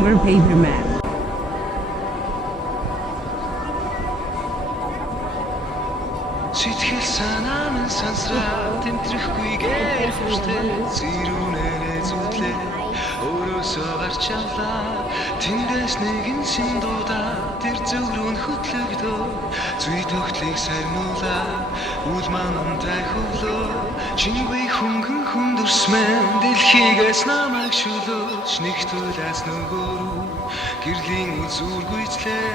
longer paper map. Сэтгэл санаа минь сансраа тэмтрэхгүйгээр хүчтэй зэрүүнээрээ зүтлээ өөрөөсөө гарч явлаа тэндээс нэгэн шин дуудаа тэр зөв рүү хөтлөгдөө зүй тогтлыг сарниулаа үл мантай хөвлөө чингүй хөнгөн хүндэрсмэн дэлхийгээс намайг шүлөөж нэгтүүлээс нөгөө рүү гэрлийн үзүүргүйтлээ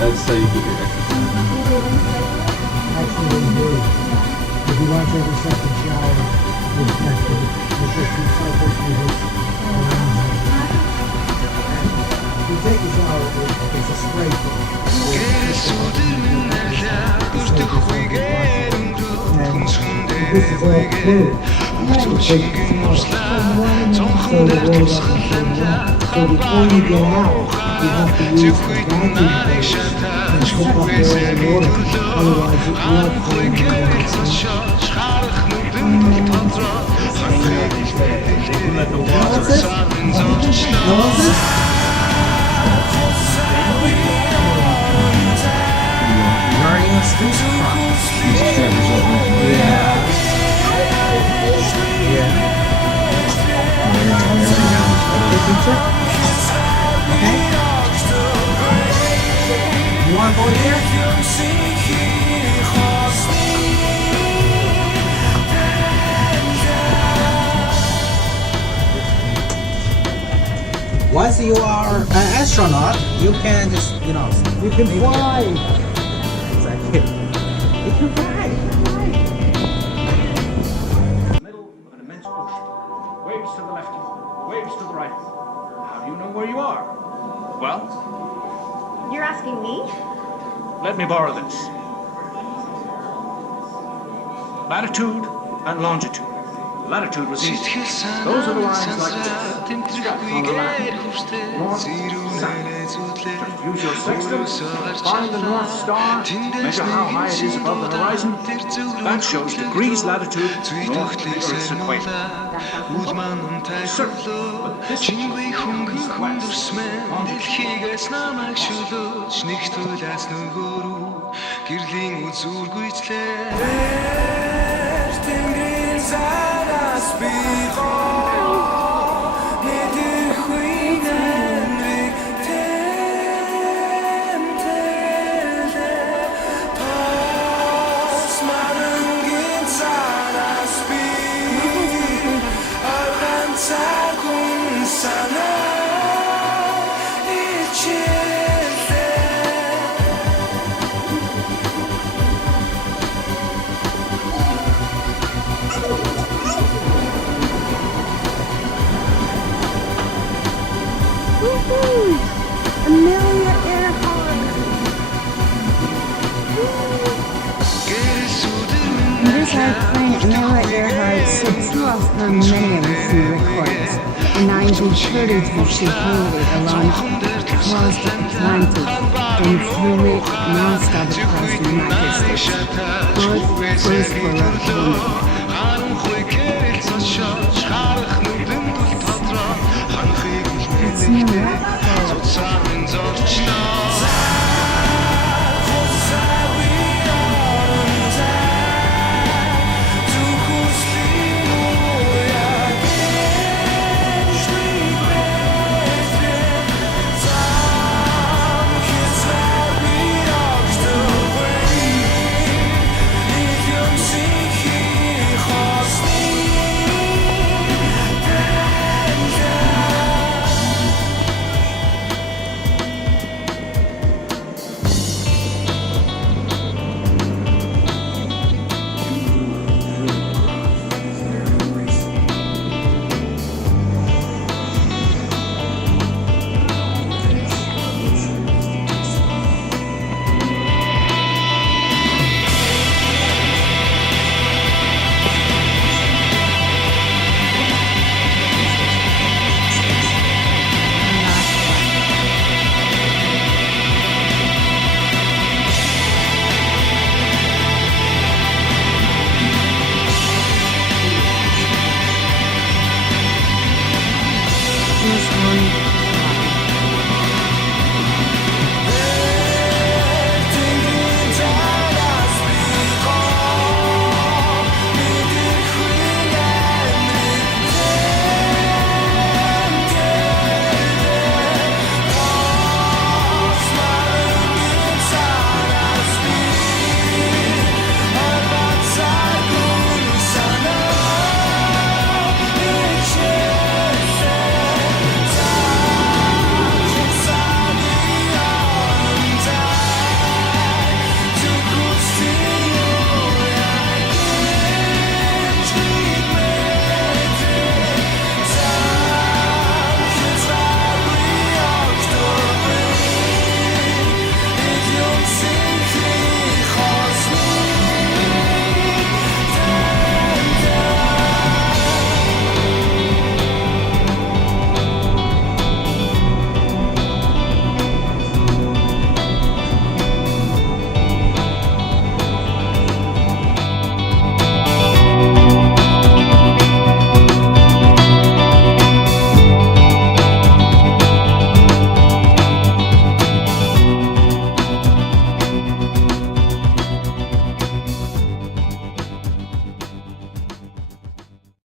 That's how you get your Actually, indeed. If you want to take a second shower, it's connected. It's just you cycle through this. If you take a shower, it's a spray foam. And this is all fluid. So before you go out, you have to use the vacuum hose and hook up your own water. Otherwise, it will fall in You want to go here? Once you are an astronaut, you can just, You can fly. Exactly. You can fly. Middle of an immense ocean. Waves to the left, waves to the right. How do you know where you are? Well, You're asking me? let me borrow this. Latitude and longitude. Latitude was easy. Those are the lines like this. Scratch on the map. North, south. Just use your sextant, find the North Star, measure how high it is above the horizon. That shows degrees latitude north of the Earth's equator. Certain, but this is west. дэлхийгээс намайг шүлөөж нэгтүүлээс нөгөө рүү гэрлийн үзүүргүйтлээ Amelia Earhart. This airplane, Amelia Earhart, said two of her many amazing records. In 1932, she hailed it along across the Atlantic and flew it non-stop across the United States. Earth first for a woman. It's new, right?